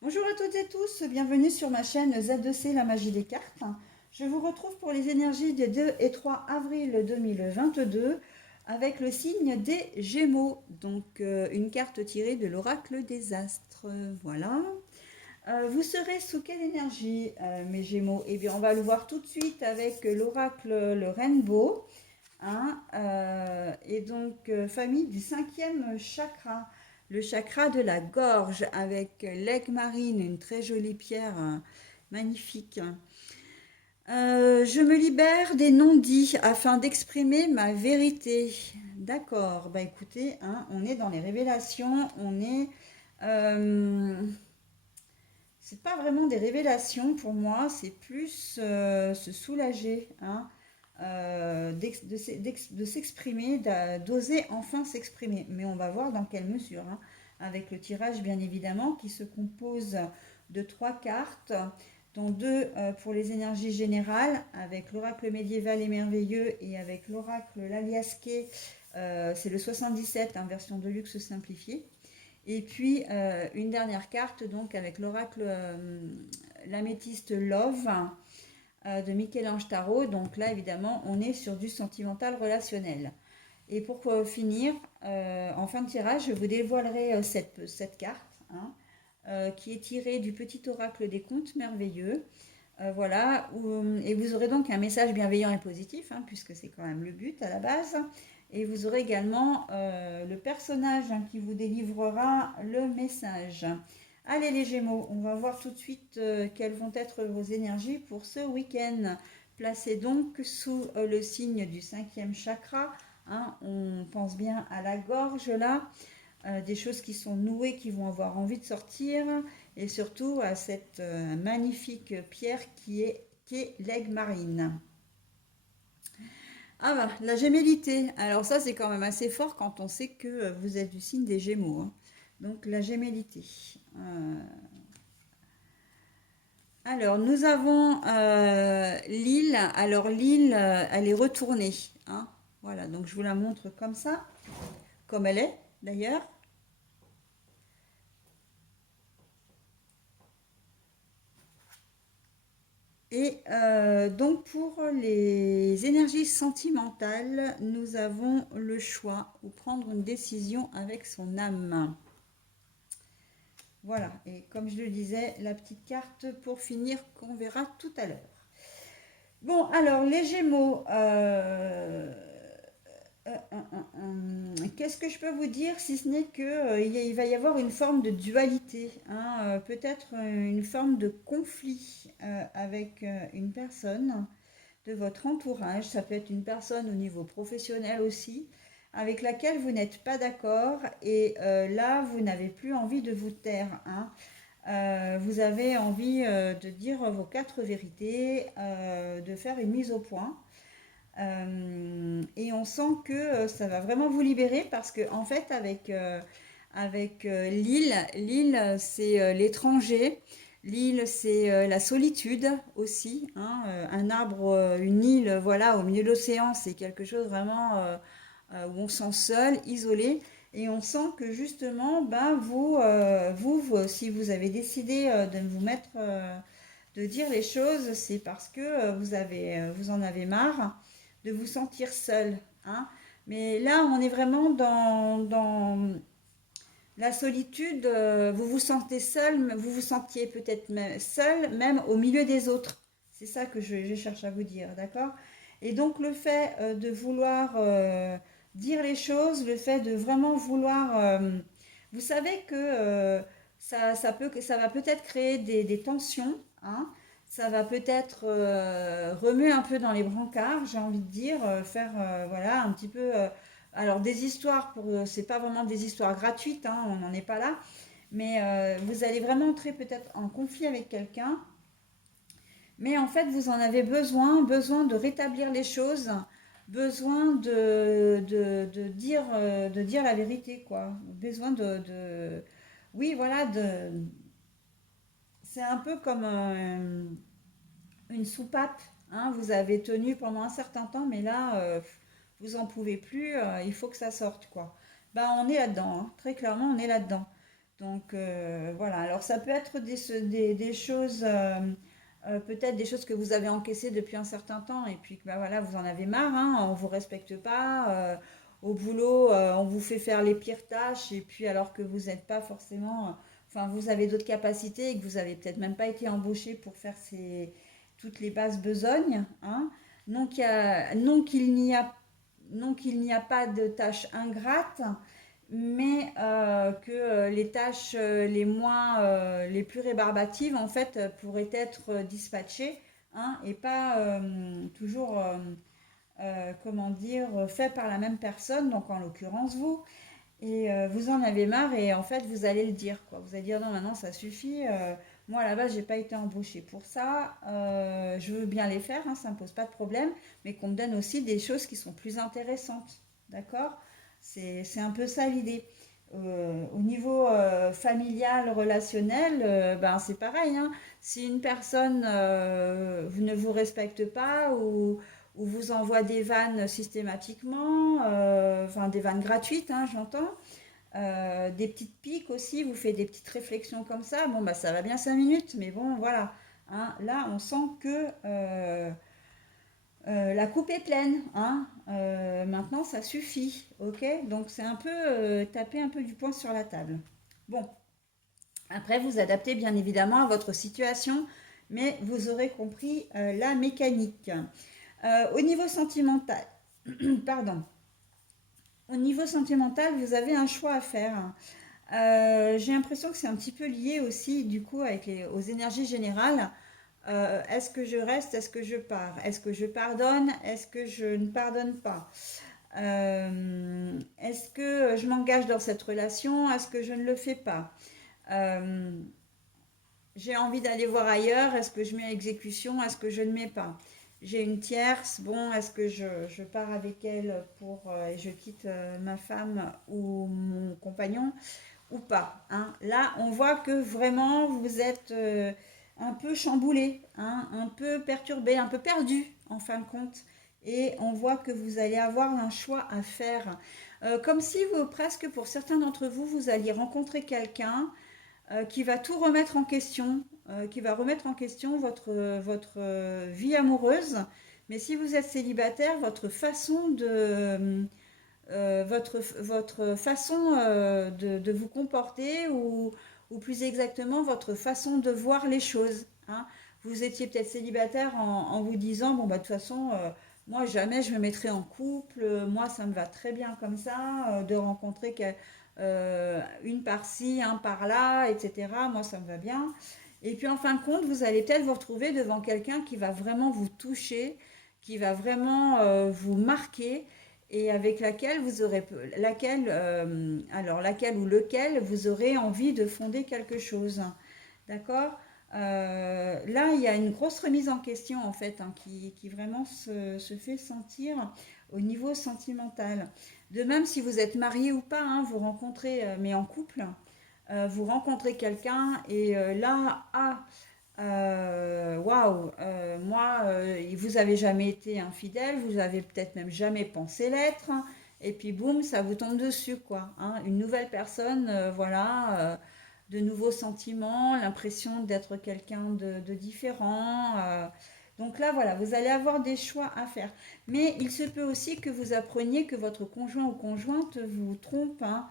Bonjour à toutes et tous, bienvenue sur ma chaîne Z2C, la magie des cartes. Je vous retrouve pour les énergies des 2 et 3 avril 2022 avec le signe des Gémeaux, donc une carte tirée de l'oracle des astres. Voilà. Vous serez sous quelle énergie, mes Gémeaux? Eh bien, on va le voir tout de suite avec l'oracle, le Rainbow. Hein, et donc, famille du cinquième chakra, le chakra de la gorge, avec l'aigle marine, une très jolie pierre magnifique. Je me libère des non-dits afin d'exprimer ma vérité. D'accord, bah écoutez, hein, on est dans les révélations, on est... euh, c'est pas vraiment des révélations pour moi, c'est plus se soulager, hein, de s'exprimer, d'oser enfin s'exprimer. Mais on va voir dans quelle mesure, hein, avec le tirage bien évidemment qui se compose de trois cartes, dont deux pour les énergies générales, avec l'oracle médiéval et merveilleux et avec l'oracle l'aliasqué, c'est le 77, hein, version de luxe simplifiée. Et puis une dernière carte donc avec l'oracle l'améthyste Love de Michel-Ange Tarot. Donc là évidemment on est sur du sentimental relationnel. Et pour finir, en fin de tirage, je vous dévoilerai cette carte, hein, qui est tirée du petit oracle des contes merveilleux. Voilà, et vous aurez donc un message bienveillant et positif, hein, puisque c'est quand même le but à la base. Et vous aurez également le personnage, hein, qui vous délivrera le message. Allez les Gémeaux, on va voir tout de suite quelles vont être vos énergies pour ce week-end. Placez donc sous le signe du cinquième chakra. Hein, on pense bien à la gorge là, des choses qui sont nouées, qui vont avoir envie de sortir, et surtout à cette magnifique pierre qui est l'aigle marine. Ah bah, la gémellité. Alors ça, c'est quand même assez fort quand on sait que vous êtes du signe des Gémeaux, hein. Donc la gémellité. Alors, nous avons l'île. Alors l'île, elle est retournée, hein. Voilà, donc je vous la montre comme ça, comme elle est d'ailleurs. Et donc pour les énergies sentimentales, nous avons le choix ou prendre une décision avec son âme. Voilà, et comme je le disais, la petite carte pour finir qu'on verra tout à l'heure. Bon, alors les Gémeaux, qu'est-ce que je peux vous dire si ce n'est que il va y avoir une forme de dualité, hein, peut-être une forme de conflit avec une personne de votre entourage. Ça peut être une personne au niveau professionnel aussi, avec laquelle vous n'êtes pas d'accord et là, vous n'avez plus envie de vous taire, hein. Vous avez envie de dire vos quatre vérités, de faire une mise au point. Et on sent que ça va vraiment vous libérer parce que en fait avec l'île c'est l'étranger, l'île c'est la solitude aussi, hein, un arbre, une île, voilà, au milieu de l'océan, c'est quelque chose vraiment où on se sent seul, isolé. Et on sent que justement, ben, si vous avez décidé de vous mettre, de dire les choses, c'est parce que vous en avez marre de vous sentir seul, hein. Mais là, on est vraiment dans la solitude. Vous vous sentez seul, vous vous sentiez peut-être même seul, même au milieu des autres. C'est ça que je cherche à vous dire, d'accord? Et donc le fait de vouloir dire les choses, le fait de vraiment vouloir, vous savez que ça va peut-être créer des tensions, hein. Ça va peut-être remuer un peu dans les brancards, j'ai envie de dire, faire voilà un petit peu. Alors des histoires c'est pas vraiment des histoires gratuites, hein, on n'en est pas là, mais vous allez vraiment entrer peut-être en conflit avec quelqu'un, mais en fait vous en avez besoin de rétablir les choses, besoin de dire la vérité, quoi, besoin oui voilà, c'est un peu comme une soupape, hein, vous avez tenu pendant un certain temps, mais là, vous en pouvez plus, il faut que ça sorte, quoi. Ben, on est là-dedans, hein, très clairement, on est là-dedans. Donc voilà, alors ça peut être des choses, peut-être des choses que vous avez encaissées depuis un certain temps et puis que bah, voilà, vous en avez marre, hein, on ne vous respecte pas, au boulot, on vous fait faire les pires tâches et puis alors que vous n'êtes pas forcément, enfin vous avez d'autres capacités et que vous avez peut-être même pas été embauché pour faire toutes les basses besognes, hein. Donc, non qu'il n'y a pas de tâches ingrates, mais que les tâches les plus rébarbatives, en fait, pourraient être dispatchées, hein, et pas toujours, comment dire, faites par la même personne, donc en l'occurrence vous. Et vous en avez marre et en fait vous allez le dire, quoi. Vous allez dire non, maintenant ça suffit. Moi là-bas j'ai pas été embauchée pour ça. Je veux bien les faire, hein, ça me pose pas de problème, mais qu'on me donne aussi des choses qui sont plus intéressantes. D'accord? C'est un peu ça l'idée. Au niveau familial, relationnel, ben c'est pareil, hein. Si une personne ne vous respecte pas ou vous envoie des vannes systématiquement, enfin des vannes gratuites, hein, j'entends, des petites piques aussi, vous faites des petites réflexions comme ça, bon bah ça va bien 5 minutes, mais bon voilà, hein, là on sent que la coupe est pleine, hein, maintenant ça suffit, ok? Donc c'est un peu taper un peu du poing sur la table. Bon, après vous adaptez bien évidemment à votre situation, mais vous aurez compris la mécanique. Au niveau sentimental, pardon, au niveau sentimental, vous avez un choix à faire. J'ai l'impression que c'est un petit peu lié aussi, du coup, aux énergies générales. Est-ce que je reste? Est-ce que je pars? Est-ce que je pardonne? Est-ce que je ne pardonne pas? Est-ce que je m'engage dans cette relation? Est-ce que je ne le fais pas? Euh, j'ai envie d'aller voir ailleurs, est-ce que je mets à exécution, est-ce que je ne mets pas? J'ai une tierce, bon, est-ce que je pars avec elle et je quitte ma femme ou mon compagnon ou pas, hein? Là, on voit que vraiment vous êtes un peu chamboulé, hein, un peu perturbé, un peu perdu en fin de compte. Et on voit que vous allez avoir un choix à faire. Comme si vous, presque pour certains d'entre vous, vous alliez rencontrer quelqu'un qui va tout remettre en question, qui va remettre en question votre vie amoureuse. Mais si vous êtes célibataire, votre façon de vous comporter ou plus exactement votre façon de voir les choses, hein. Vous étiez peut-être célibataire en vous disant, bon, bah, de toute façon, moi, jamais je me mettrai en couple, moi, ça me va très bien comme ça, de rencontrer une par-ci, un par-là, etc. Moi, ça me va bien. Et puis, en fin de compte, vous allez peut-être vous retrouver devant quelqu'un qui va vraiment vous toucher, qui va vraiment vous marquer et avec laquelle vous aurez laquelle ou lequel vous aurez envie de fonder quelque chose. D'accord? Là, il y a une grosse remise en question en fait, hein, qui vraiment se fait sentir au niveau sentimental. De même, si vous êtes marié ou pas, hein, vous rencontrez, mais en couple, vous rencontrez quelqu'un et là, waouh, moi, vous avez jamais été infidèle, vous avez peut-être même jamais pensé l'être, hein, et puis boum, ça vous tombe dessus, quoi, hein. Une nouvelle personne, voilà, de nouveaux sentiments, l'impression d'être quelqu'un de différent. Donc là, voilà, vous allez avoir des choix à faire. Mais il se peut aussi que vous appreniez que votre conjoint ou conjointe vous trompe, hein,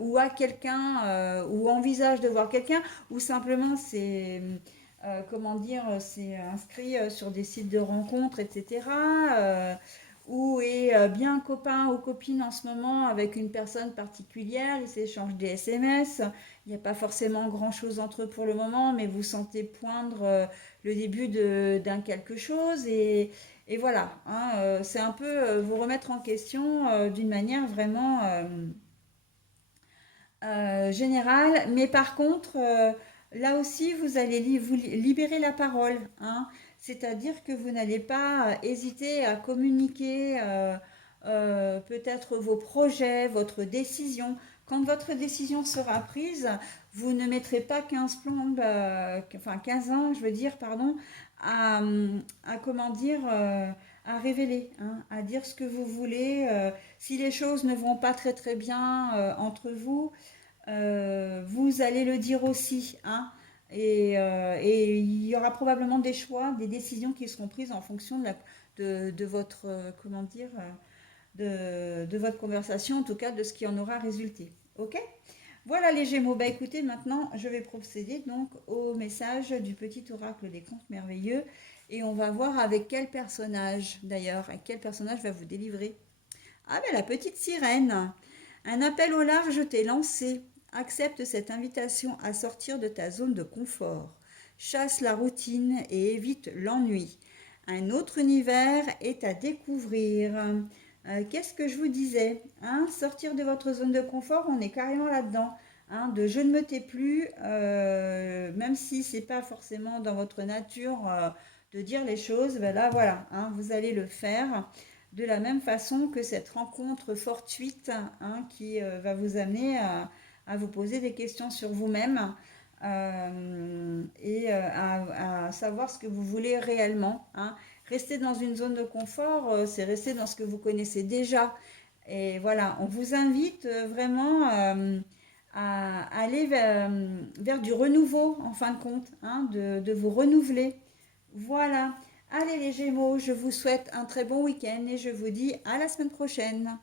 ou a quelqu'un, ou envisage de voir quelqu'un, ou simplement comment dire, c'est inscrit sur des sites de rencontres, etc. Ou est bien copain ou copine en ce moment avec une personne particulière, ils s'échangent des SMS, il n'y a pas forcément grand-chose entre eux pour le moment, mais vous sentez poindre le début d'un quelque chose, et voilà, hein, c'est un peu vous remettre en question d'une manière vraiment générale, mais par contre, là aussi, vous allez vous libérer la parole, hein. C'est-à-dire que vous n'allez pas hésiter à communiquer peut-être vos projets, votre décision. Quand votre décision sera prise, vous ne mettrez pas 15 plombes, enfin 15 ans, je veux dire, pardon, à, comment dire, à révéler, hein, à dire ce que vous voulez. Si les choses ne vont pas très très bien entre vous, vous allez le dire aussi, hein. Et il y aura probablement des choix, des décisions qui seront prises en fonction de votre, comment dire, de votre conversation, en tout cas de ce qui en aura résulté. Ok? Voilà les Gémeaux. Bah écoutez, maintenant je vais procéder donc au message du petit oracle des contes merveilleux et on va voir avec quel personnage d'ailleurs, avec quel personnage va vous délivrer. Ah ben la petite sirène. Un appel au large t'est lancé. Accepte cette invitation à sortir de ta zone de confort. Chasse la routine et évite l'ennui. Un autre univers est à découvrir. Qu'est-ce que je vous disais, hein? Sortir de votre zone de confort, on est carrément là-dedans. Hein, de je ne me tais plus, même si c'est pas forcément dans votre nature de dire les choses, ben là voilà, hein, vous allez le faire de la même façon que cette rencontre fortuite, hein, qui va vous amener à vous poser des questions sur vous-même et à savoir ce que vous voulez réellement. Hein. Rester dans une zone de confort, c'est rester dans ce que vous connaissez déjà. Et voilà, on vous invite vraiment à aller vers du renouveau, en fin de compte, hein, de vous renouveler. Voilà. Allez les Gémeaux, je vous souhaite un très bon week-end et je vous dis à la semaine prochaine.